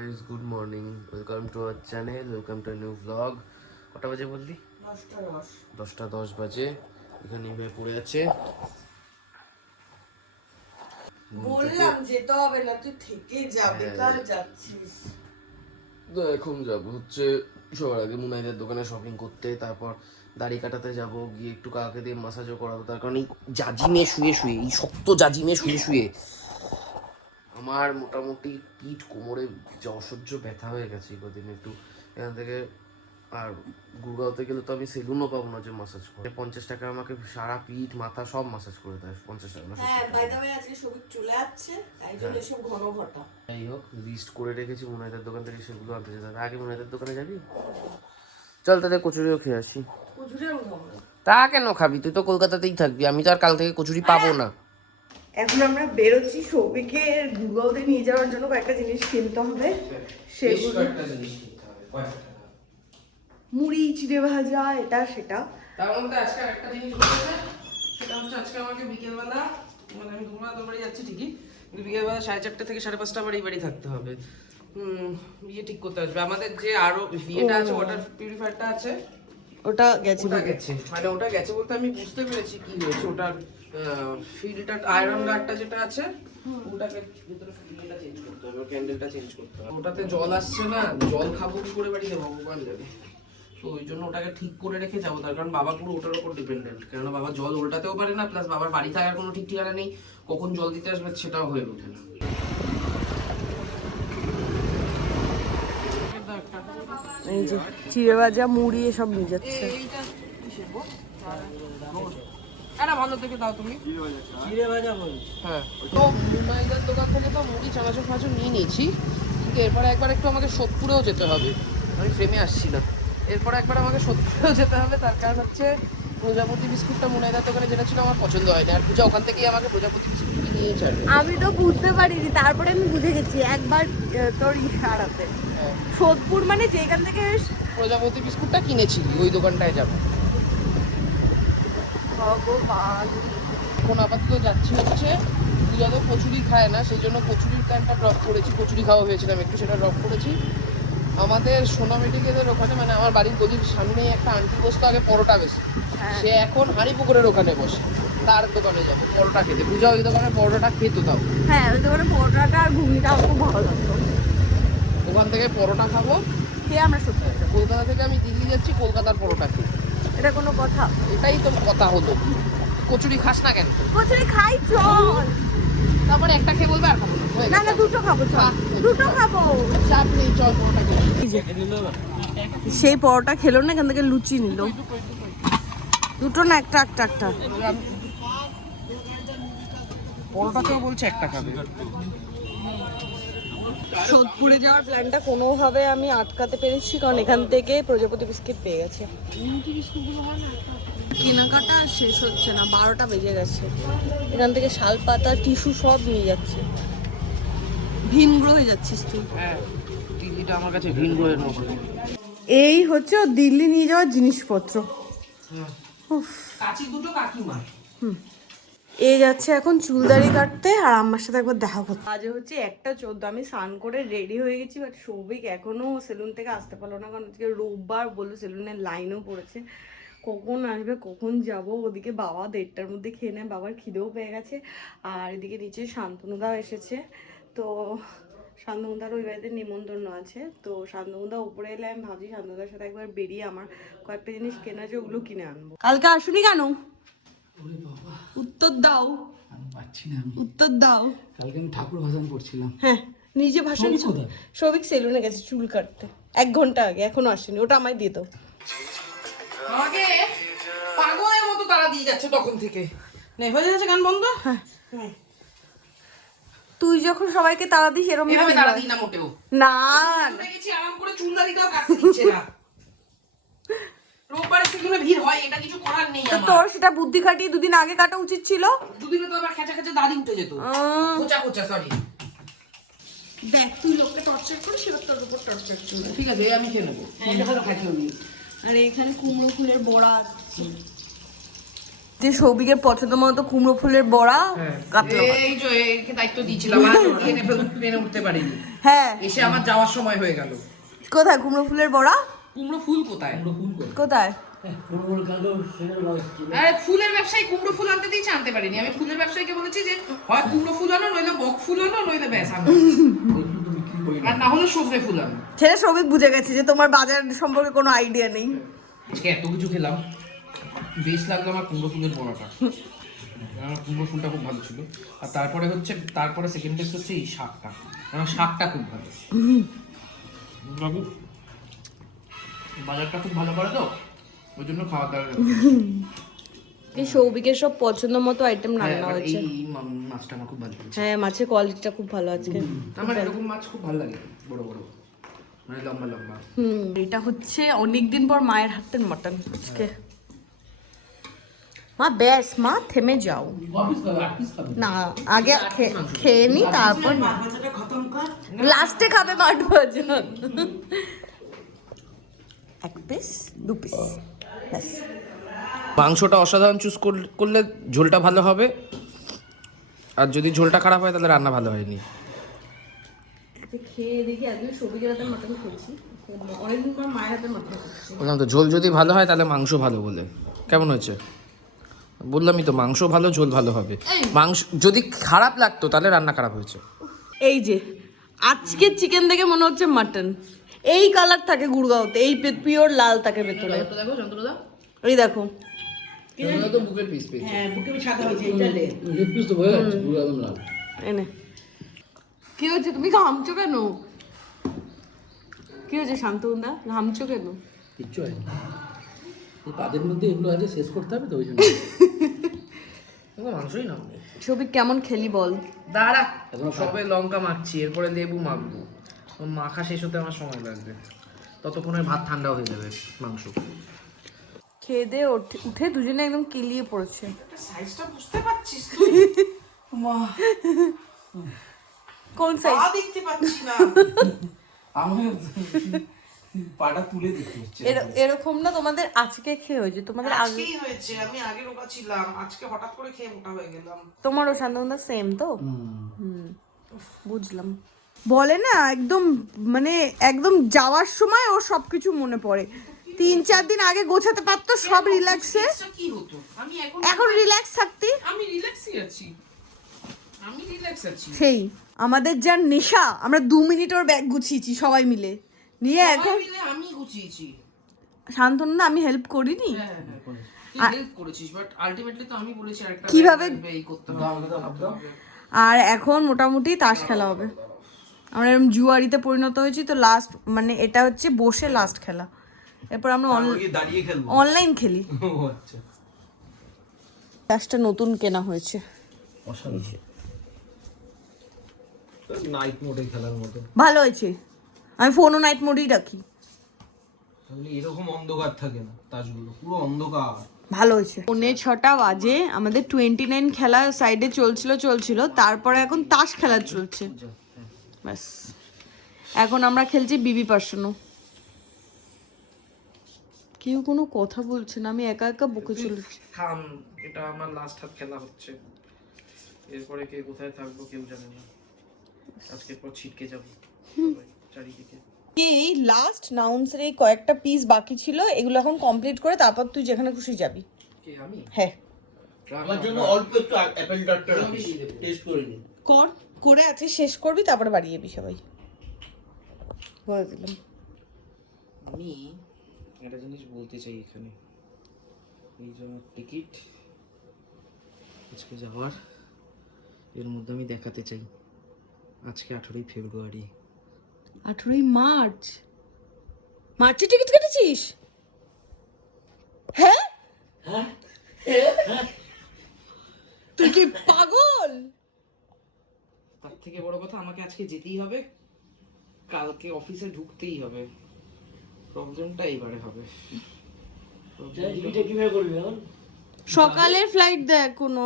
guys, good morning. Welcome to our channel. Welcome to a new vlog. কটা বাজে বললি? 10:10 বাজে। এখানে ভাই পড়ে আছে। বললাম যেতে হবে না, তুই থেকে যাবি, কাল যাচ্ছিস। তো এখন যাব হচ্ছে সবার আগে মুনাইদের দোকানে শপিং করতে, তারপর দাড়ি কাটাতে যাব, গিয়ে একটু কাকাকে দিয়ে মাসাজও করাবো। তার কারণ এই জাজিমে শুয়ে শুয়ে, এই শক্ত জাজিমে শুয়ে শুয়ে আমার মোটামুটি পিঠ কোমরে যা অসহ্য ব্যথা হয়ে গেছে কদিন। একটু এখান থেকে আর গুরগাঁওতে গেলে তো আমি সেলুনও পাবো না যে মাসাজ করে। 50 টাকা আমাকে সারা পিঠ মাথা সব মাসাজ করে দেয়। 50 টাকা না? হ্যাঁ, বাই দ্য ওয়ে আজকে সবই চলে যাচ্ছে, তাই জন্য এসব ঘন ঘটা। যাই হোক, লিস্ট করে রেখেছি মুনাইদের দোকান থেকে সেগুলো আনতে যেতে হবে। আগে মুনাইদের দোকানে যাবি? চল তাদের কচুরিও খেয়ে আসি। কচুরি আমি খাবো না। তা কেন খাবি? তুই তো কলকাতাতেই থাকবি, আমি তো আর কাল থেকে কচুরি পাবো না। এখন আমরা বেরোচ্ছি সৌভিকে গুগলতে নিয়ে যাওয়ার জন্য কয়েকটা জিনিস কিনতে হবে। সেগুলো মুড়ি, চিড়ে ভাজা, এটা সেটা। তার মধ্যে আজকে একটা জিনিস বলেছে, সেটা হচ্ছে আজকে আমাকে বিকেলবেলা, মানে আমি দুপুরবেলা তোর বাড়ি যাচ্ছি ঠিকই, কিন্তু বিকেলবেলা 4:30 থেকে 5:30 আবার এই বাড়ি থাকতে হবে। বিয়ে ঠিক করতে আসবে আমাদের। যে আরো বিয়েটা আছে, ওয়াটার পিউরিফায়ারটা আছে, ওটা গেছে মানে ওটা গেছে বলতে আমি বুঝতে পেরেছি কি হয়েছে। ওটার ফিল্টার, আয়রন গার্ডটা যেটা আছে, ওটাকে ভিতরে ফিল্টারটা চেঞ্জ করতে হবে, ক্যান্ডেলটা চেঞ্জ করতে হবে। ওটাতে জল আসছে না, জল খাবো কি করে বাড়িতে ভগবান জানে। তো ওই জন্য ওটাকে ঠিক করে রেখে যাবো, তার কারণ বাবা পুরো ওটার উপর ডিপেন্ডেন্ট। কেননা বাবা জল উল্টাতেও পারে না, প্লাস বাবার বাড়ি থাকার কোনো ঠিক ঠিকানা নেই, কখন জল দিতে আসবে সেটাও হয়ে ওঠে না। এই যে চিড়ে ভাজা, মুড়ি এসব নিয়ে যাচ্ছে। ভালো থেকে দাও তুমি চিড়ে ভাজা বল। হ্যাঁ, তো মুনাইদার দোকান থেকে তো মুড়ি চানাচুর ফানাচুর নিয়ে নিয়েছি, কিন্তু এরপরে একবার একটু আমাকে সোদপুরেও যেতে হবে। আমি ফ্রেমে আসছি না, এরপরে একবার আমাকে সোদপুরেও যেতে হবে। তার কারণ হচ্ছে প্রজাপতি বিস্কুটটা মুনাইদার দোকানে যেটা ছিল আমার পছন্দ হয়নি, আর পূজা ওখান থেকেই আমাকে প্রজাপতি বিস্কুট নিয়ে যাবে। আমি তো বুঝতে পারিনি, তারপরে আমি বুঝে গেছি একবার তোর ইশারাতে। সোদপুর মানে যেখান থেকে প্রজাপতি বিস্কুটটা কিনেছিলি ওই দোকানটায় যাবো। ভগবান, এখন আপাতত যাচ্ছি হচ্ছে, পূজা তো কচুরি খায় না, সেই জন্য কচুরির প্ল্যানটা ড্রপ করেছি। কচুরি খাওয়া হয়েছিলাম একটু, সেটা ড্রপ করেছি। আমাদের সোনা মেডিকেলের ওখানে, মানে আমার বাড়ির গলির সামনেই একটা আন্টি বসতো আগে পরোটা বেশি, সে এখন হাঁড়িপুকুরের ওখানে বসে, তার দোকানে যাবো পরোটা খেতে। পূজা ওই দোকানে পরোটাটা খেত তাও। হ্যাঁ ওই দোকানে পরোটাটা আর ঘুগনিটা খুব ভালো লাগতো। ওখান থেকে পরোটা খাবো, খেয়ে আমরা সত্যি কলকাতা থেকে আমি দিল্লি যাচ্ছি কলকাতার পরোটা খেয়ে। এটা কোনো কথা? এটাই তো কথা হলো। কচুরি খাস না কেন? কচুরি খাই, চল। তারপরে একটা খেয়ে বলবে আর খাবো না। না না, দুটো খাবো, চল দুটো খাবো, চাপ নেই, চল পরোটা খেয়ে। সেই পরোটা খেলো না, এখান থেকে লুচি নিল। দুটো না, একটা একটা একটা। পরোটাকেও বলছে একটা খাবে। সোদপুরে যাওয়ার প্ল্যানটা কোনোভাবে আমি আটকাতে পেরেছি, কারণ এখান থেকে প্রজাপতি বিস্কিট পেয়ে গেছে। কেনাকাটা শেষ হচ্ছে না, 12টা বেজে গেছে। এখান থেকে শাল পাতা, টিস্যু সব নিয়ে যাচ্ছে। ভিনগ্র হয়ে যাচ্ছিস তুই। হ্যাঁ, দিল্লিটা আমার কাছে ভিন গ্রহের মতো। এই হচ্ছে ও দিল্লি নিয়ে যাওয়ার জিনিসপত্র। কাচি দুটো কাকিমার। এ যাচ্ছে এখন চুলদাড়ি কাটতে, আর আমার সাথে একবার দেখা করতে। আজ হচ্ছে 1:14, আমি স্নান করে রেডি হয়ে গেছি, বাট সৌভিক এখনো সেলুন থেকে আসতে পারলো না, কারণ আজকে রোববার বললো, সেলুনের লাইনও পড়েছে। কখন আসবে, কখন যাব? ওদিকে বাবা 1:30টার মধ্যে খেয়ে নেয়, বাবার খিদেও পেয়ে গেছে। আর এদিকে নিচে শান্তনুদাও এসেছে, তো শান্তনুদার ওই বাড়িতে নিমন্ত্রণ আছে। তো শান্তনুদা উপরে এলে আমি ভাবছি শান্তনুদার সাথে একবার বেরিয়ে আমার কয়েকটা জিনিস কেনা আছে, ওগুলো কিনে আনবো। কালকে আসুনি কেন? উত্তর দাও, উত্তর দাও। কালকে আমি ঠাকুর ভাষণ করছিলাম। হ্যাঁ, নিজে ভাষণ। সৌভিক সেলুনে গেছে চুল কাটতে 1 ঘন্টা আগে, এখনো আসেনি। ওটা আমায় দিয়ে দাও। আমাকে পাগলের মতো তারা দিয়ে যাচ্ছে তখন থেকে। নে হয়ে যাচ্ছে, গান বন্ধ। হ্যাঁ, তুই যখন সবাইকে তাড়া দিস এরকম এভাবে তারা দিই না মোটেও। না, দেখেছি আরাম করে চুল দাড়িটাও কাটতে দিচ্ছে না। রোববারে সেখানে ভিড় হয়, এটা কিছু করার নেই তো আমার। তোর সেটা বুদ্ধি খাটিয়ে 2 দিন আগে কাটা উচিত ছিল। দুদিনে তো আবার খেচা খেচা দাড়ি উঠে যেত, খোঁচা খোঁচা। সরি, দেখ তুই লোককে টর্চার করিস, এবার তোর উপর টর্চার চলবে। ঠিক আছে, আমি খেয়ে নেবো। আর এখানে কুমড়ো ফুলের বড়া আছে। যে সৌভিকের পছন্দ মতো কুমড়ো ফুলের বড়া, কাতলা মাছ। এই যে একে দায়িত্ব দিয়েছিলাম আর এনে উঠতে পারিনি, হ্যাঁ এসে আমার যাওয়ার সময় হয়ে গেল। কোথায় কুমড়ো ফুলের বড়া? কুমড়ো ফুল কোথায়? কোথায়? আরে ফুলের ব্যবসায়ী কুমড়ো ফুল আনতে দিয়েছে, আনতে পারিনি। আমি ফুলের ব্যবসায়ীকে বলেছি যে হয় কুমড়ো ফুল আনো, নইলে বক ফুল আনো, নইলে ব্যাস আনো, আর না হলে সজনে ফুল আনো। ছেলে সৌভিক বুঝে গেছে যে তোমার বাজার সম্পর্কে কোনো আইডিয়া নেই। আজকে এত কিছু খেলাম, বেশ লাগলো আমার কুমড়ো ফুলের বড়াটা। আমার কুমড়ো ফুলটা খুব ভালো ছিল। আর তারপরে সেকেন্ড টেস্ট হচ্ছে এই শাকটা। আমার শাকটা খুব ভালো। বাবু বাজারটা খুব ভালো করে তো, ওই জন্য খাওয়া দাওয়া। এই সৌভিকের সব পছন্দ মতো আইটেম রান্না হচ্ছে। এই মাছটা আমার খুব ভালো লাগছে। হ্যাঁ মাছের কোয়ালিটিটা খুব ভালো আজকে। আমার এরকম মাছ খুব ভালো লাগে, বড় বড়, মানে লম্বা লম্বা। এটা হচ্ছে অনেকদিন পর মায়ের হাতের মটন আজকে। মা ব্যাস মা থেমে যাও না, আগে খেয়ে নি তারপর লাস্টে খাবে মাঠ ভাজা। এক পিস 2 পিস ব্যাস। মাংসটা অসাধারণ চুজ করলে ঝোলটা ভালো হবে, আর যদি ঝোলটা খারাপ হয় তাহলে রান্না ভালো হয়নি। খেয়ে দেখি একদিন সৌভিকের হাতের মটন খেয়েছি, অনেকদিন পর মায়ের হাতের মটন খাচ্ছি। বললাম তো ঝোল যদি ভালো হয় তাহলে মাংস ভালো বলে। কেমন হয়েছে? বললামই তো মাংস ভালো, ঝোল ভালো হবে। মাংস যদি খারাপ লাগতো তাহলে রান্না খারাপ হয়েছে। এই যে আজকে চিকেন দেখে মনে হচ্ছে মাটন। এই কালার থাকে গুড়গাঁওতে, এই পিওর লাল থাকে ভেতরে। দেখো যন্ত্রদা, এই দেখো তো বুকের পিস পেয়েছে। লেগ পিস তো হয়ে যাচ্ছে পুরো একদম লাল। এনে কি হচ্ছে? তুমি ঘামছো কেন? কি হচ্ছে শান্তনুদা, ঘামছো কেন? কিচ্ছু হয়নি, এই পাদের মধ্যে এগুলো আছে, শেষ করতে হবে তো ওই জন্য। মাংসই নাও। সৌভিক কেমন খেলি বল? দাঁড়া, সবে লঙ্কা মাখছি, এরপরে লেবু মাখবো। মাখা শেষ হতে আমার সময় লাগবে, ততক্ষণে ভাত ঠান্ডা হয়ে যাবে মাংস। খেয়ে দিয়ে উঠে দুজনে একদম কিলিয়ে পড়েছে। সাইজটা বুঝতে পারছিস? কোন সাইজ? দেখতে পাচ্ছি না। আমি পাটা তুলে দেখতে হচ্ছে। এরকম না তোমাদের আজকে খেয়ে হয়েছে, তোমাদের আগে আজকেই হয়েছে। আমি আগে রোগা ছিলাম, আজকে হঠাৎ করে খেয়ে মোটা হয়ে গেলাম। তোমারও শান্তনুদা সেম তো? বুঝলাম। বলে না একদম মানে একদম যাওয়ার সময় ও সবকিছু মনে পড়ে। 3-4 দিন আগে গোছাতে পারতো সব রিল্যাক্সে, কি হতো? আমি এখন রিল্যাক্স থাকতি। আমি রিল্যাক্সই আছি, আমি রিল্যাক্স আছি। সেই আমাদের যার নেশা, আমরা 2 মিনিট ওর ব্যাগ গুছিয়েছি সবাই মিলে নিয়ে। এখন আমি গুছিয়েছি। শান্তনু না আমি হেল্প করিনি? তুই হেল্প করেছিস, বাট আলটিমেটলি তো আমি বলেছি আরেকটা কিভাবে এই করতে হবে। আর এখন মোটামুটি তাস খেলা হবে। আমরা এরকম জুয়ারিতে পরিণত হয়েছি তো, লাস্ট মানে এটা হচ্ছে বসে লাস্ট খেলা। এরপর আমরা দাঁড়িয়ে খেলবো, অনলাইন খেলি। আচ্ছা তাসটা নতুন কেনা হয়েছে, নাইট মোডে খেলার মতো। ভালো হয়েছে। আমি ফোনও নাইট মোডেই রাখি। এরকম অন্ধকার থাকে না, তাজগুলো পুরো অন্ধকার। ভালো হয়েছে। 6:45 বাজে, আমাদের 29 খেলা সাইডে চলছিল, তারপরে এখন তাস খেলা চলছে। ব্যাস এখন আমরা খেলছি বিবি পার্সনও। কেউ কোনো কথা বলছে না, আমি একা একা বকে চলেছি। থাম, এটা আমার লাস্ট হাত খেলা হচ্ছে। এরপরে কে কোথায় থাকবো কেউ জানে না। আজকের পর ছিটকে যাব চারিদিকে। এই লাস্ট নাউন্সের এই কয়েকটা পিস বাকি ছিল, এগুলো এখন কমপ্লিট করে তারপর তুই যেখানে খুশি যাবি। কে আমি? হ্যাঁ আমার জন্য অল্প একটু অ্যাপেল টাটটা রাখিস, টেস্ট করে নি। করে আছে, শেষ করবি তারপরে বাড়ি যাবি সবাই। বলে দিলাম। আমি একটা জিনিস বলতে চাই এখানে, এই যে আমার টিকিট আজকে যাওয়ার, এর মধ্যে আমি দেখাতে চাই আজকে 18ই ফেব্রুয়ারি। 18ই মার্চ। মার্চে টিকিট কেটেছিস? হ্যাঁ তুই কি পাগল? তার থেকে বড় কথা, আমাকে আজকে যেতেই হবে, কালকে অফিসে ঢুকতেই হবে। প্রবলেমটা এইবারে হবে। টিকিটটা কিভাবে করবি এখন? সকালের ফ্লাইট দেখ কোনো।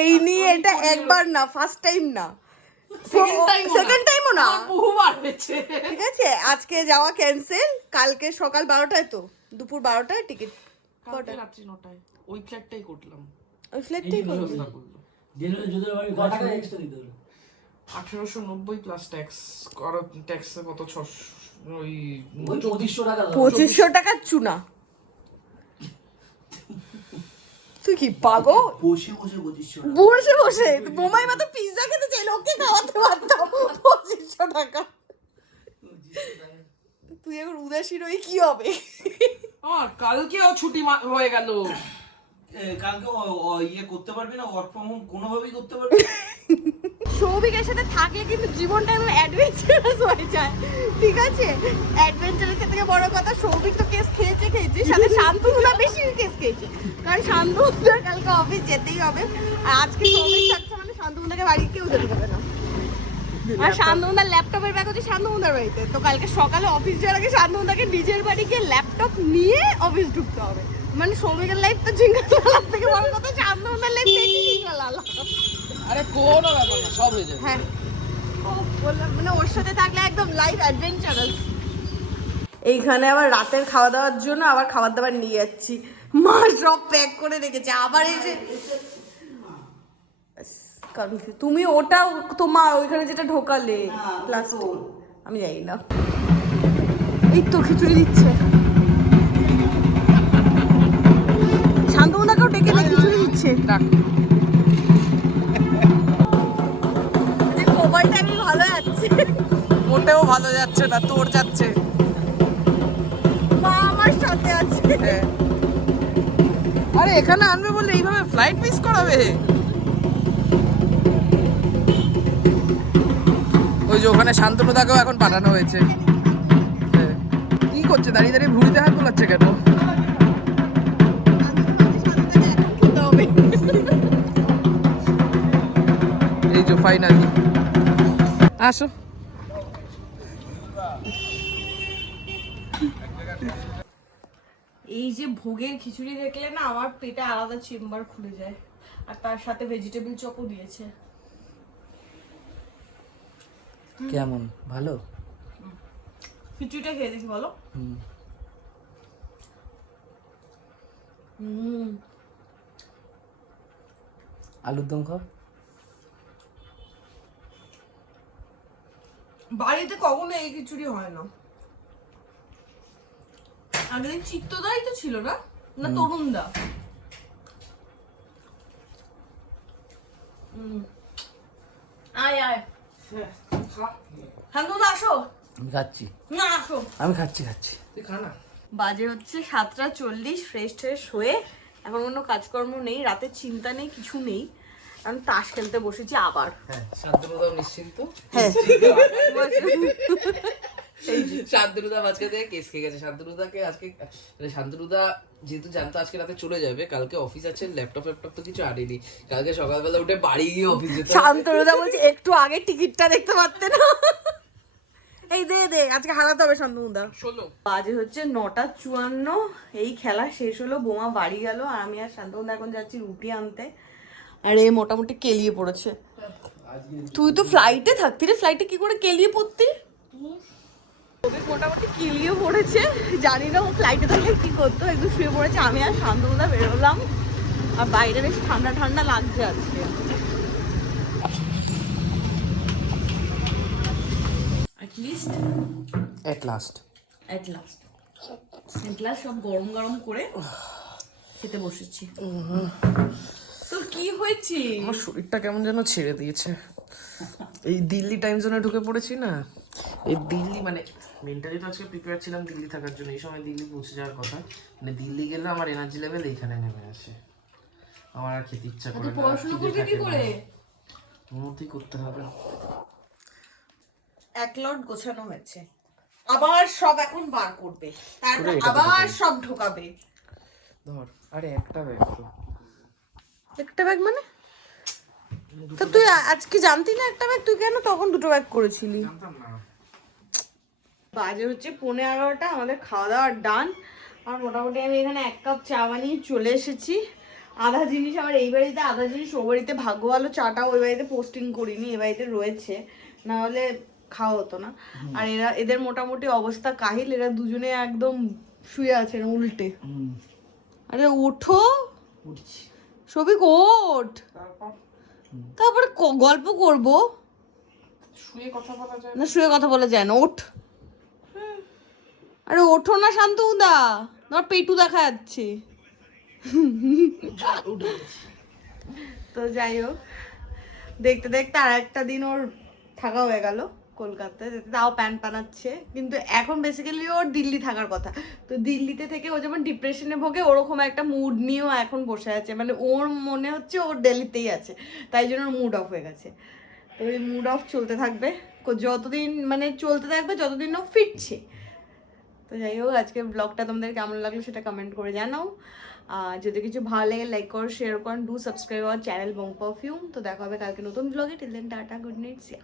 এই নিয়ে এটা একবার না, ফার্স্ট টাইম না, সেকেন্ড টাইমও না, বহুবার হয়েছে। ঠিক আছে আজকে যাওয়া ক্যান্সেল, কালকে সকাল 12টায় তো দুপুর 12টায় টিকিট। কালকে রাত্রি 9টায় ওই ফ্লাইটটাই করলাম। ওই ফ্ল্যাটটাই করবি। দিনের যদি বাড়ি কত টাকা এক্সট্রা দিতে হবে? 1890 প্লাস ট্যাক্স আর ট্যাক্সে কত 600 ওই ওই 2500 টাকা দাও। 2500 টাকার চুনা। তুই কি পাগল? বসে বসে 2500 টাকা। বসে বসে বোমাই মতো পিৎজা খেতে চাইলে ওকে খাওয়াতে পারতাম 2500 টাকা। তুই এখন উদাসীন হয়ে কি হবে? কালকেও ছুটি হয়ে গেল। কালকে ইয়ে করতে পারবি না, ওয়ার্ক ফ্রম হোম কোনোভাবেই করতে পারবি না? সৌভিকের সাথে থাকলে কিন্তু জীবনটা একদম অ্যাডভেঞ্চারাস হয়ে যায়, ঠিক আছে? অ্যাডভেঞ্চারাসের থেকে বড় কথা, সৌভিক তো কেস খেয়েছে, সাথে শান্তনুদা বেশি কেস খেয়েছে, কারণ শান্তনুদার কালকে অফিস যেতেই হবে। আর আজকে সৌভিক থাকছে মানে শান্তনুদাকে বাড়ি কেউ যেতে হবে না। আর শান্তনুদার ল্যাপটপের ব্যাগ হচ্ছে শান্তনুদার বাড়িতে, তো কালকে সকালে অফিস যাওয়ার আগে শান্তনুদাকে নিজের বাড়ি গিয়ে ল্যাপটপ নিয়ে অফিস ঢুকতে হবে। মানে সৌভিকের লাইফ তো ঝিঙ্গালার থেকে বড় কথা শান্তনুদার লাইফ বেশি ঝিঙ্গালালা। আরে কোনো ব্যাপার না, সব হয়ে যাবে। হ্যাঁ, ও বললাম মানে ওর সাথে থাকলে একদম লাইফ অ্যাডভেঞ্চারাস। এইখানে আবার রাতের খাওয়া দাওয়ার জন্য আবার খাবার দাবার নিয়ে যাচ্ছি, মা সব প্যাক করে রেখেছে। আবার এসে তুমি ওটা তোমার ওইখানে যেটা ঢোকালে প্লাস্টিক, আমি জানি না। এই তো খিচুড়ি দিচ্ছে, শান্তনুদাকেও ডেকে নিয়ে খিচুড়ি দিচ্ছে। মোবাইলটা আমি ভালো যাচ্ছে, মোটেও ভালো যাচ্ছে না, তোর যাচ্ছে। মা আমার সাথে আছে। আরে এখানে আনবে বলে এইভাবে ফ্লাইট মিস করাবে? ওই যে ওখানে শান্তনুদাকেও এখন পাঠানো হয়েছে। কি করছে দাঁড়িয়ে দাঁড়িয়ে ভুঁড়িতে হাত বোলাচ্ছে কেন? এই যে ফাইনালি আসো। এই যে ভোগের খিচুড়ি দেখলে না আমার পেটে আলাদা চেম্বার খুলে যায়, আর তার সাথে ভেজিটেবল চপও দিয়েছে। কেমন ভালো? খিচুড়িটা খেয়ে দেখি বলো। আলুর দম খাও। বাড়িতে কখনো এই খিচুড়ি হয় না। আগের দিন চিত্তদাই তো ছিল না, না তরুণদা। আয় আয়, শান্তনুদা আসো। আমি খাচ্ছি, না আসো। আমি খাচ্ছি। তুই খা না। বাজে হচ্ছে 7:40, ফ্রেশ ট্রেশ হয়ে এখন কোনো কাজকর্ম নেই, রাতে চিন্তা নেই, কিছু নেই, আমি তাস খেলতে বসেছি আবার। হ্যাঁ, শান্তনুদাও নিশ্চিন্ত। হ্যাঁ শান্তনুদা আজকে থেকে কেস খেয়ে গেছে। শান্তনুদাকে আজকে মানে শান্তনুদা যেহেতু জানতো আজকে রাতে চলে যাবে, কালকে অফিস আছে, ল্যাপটপ তো কিছু আনেনি, কালকে সকালবেলা উঠে বাড়ি গিয়ে অফিস যেতে হবে। শান্তনুদা বলছে একটু আগে টিকিটটা দেখতে পারতে না। এই দে আজকে হারাতে হবে শান্তনুদা। শোনো, বাজে হচ্ছে 9:54, এই খেলা শেষ হলো, বোমা বাড়ি গেল, আর আমি আর শান্তনুদা এখন যাচ্ছি রুটি আনতে। আর এ মোটামুটি কেলিয়ে পড়েছে। তুই তো ফ্লাইটে থাকতি রে, ফ্লাইটে কি করে কেলিয়ে পড়তি? মোটামুটি কেলিয়ে পড়েছে, জানি না ও ফ্লাইটে থাকলে কি করতো, একটু শুয়ে পড়েছে। আমি আর শান্তনুদা বেরোলাম, আর বাইরে বেশ ঠান্ডা ঠান্ডা লাগছে আজকে। এট লাস্ট সব গরম গরম করে খেতে বসেছি। তোর কি হয়েছে? আমার শরীরটা কেমন যেন ছেড়ে দিয়েছে। এই দিল্লি টাইম জোনে ঢুকে পড়েছি না, এই দিল্লি মানে মেন্টালি তো আজকে প্রিপেয়ার ছিলাম দিল্লি থাকার জন্য, এই সময় দিল্লি পৌঁছে যাওয়ার কথা, মানে দিল্লি গেলে আমার এনার্জি লেভেল এইখানে নেমে আসে, আমার আর খেতে ইচ্ছা করে না। পড়াশোনা করবি কি করে? উন্নতি করতে হবে। এক লট গোছানো হয়েছে, আবার সব এখন বার করবে, তারপর আবার সব ঢোকাবে। ধর, আরে একটা ব্যাগ তো। একটা ব্যাগ মানে? তো তুই আজকে জানতি না একটা ব্যাগ? তুই কেন তখন দুটো ব্যাগ করেছিলি? জানতাম না। বাজে হচ্ছে 11:30, আমাদের খাওয়া দাওয়া ডান। আর মোটামুটি আমি এখানে 1 কাপ চা বানিয়ে চলে এসেছি। আধা জিনিস আমার এই বাড়িতে, আধা জিনিস ও বাড়িতে। ভাগ্য ভালো চাটাও ওই বাড়িতে পোস্টিং করিনি, এ বাড়িতে রয়েছে, না হলে খাওয়া হতো না। আর এদের মোটামুটি অবস্থা কাহিল, এরা দুজনে একদম শুয়ে আছেন উল্টে। আরে ওঠো, সবিক ওঠ, তারপরে গল্প করব শুয়ে কথা বলা যায় না, শুয়ে কথা বলা যায় না, ওঠ। আরে ওঠো না শান্তনুদা, তোমার পেটু দেখা যাচ্ছে। তো যাই হোক, দেখতে দেখতে আর একটা দিন ওর থাকা হয়ে গেল কলকাতায়, তাও প্যান বানাচ্ছে। কিন্তু এখন বেসিক্যালি ওর দিল্লি থাকার কথা। তো দিল্লিতে থেকে ও যেমন ডিপ্রেশনে ভোগে, ওরকম একটা মুড নিয়েও এখন বসে আছে, মানে ওর মনে হচ্ছে ওর দিল্লিতেই আছে, তাই জন্য ওর মুড অফ হয়ে গেছে। তো এই মুড অফ চলতে থাকবে, যতদিন মানে চলতে থাকবে যতদিন ও ফিরছে। তো যাই হোক, আজকে ব্লগটা তোমাদের কেমন লাগলো সেটা কমেন্ট করে জানাও। যদি কিছু ভালো লাগে লাইক করো, শেয়ার করো, do subscribe our channel Bong Perfume. তো দেখা হবে কালকে নতুন ব্লগে। Till then tata, good night, সিয়া।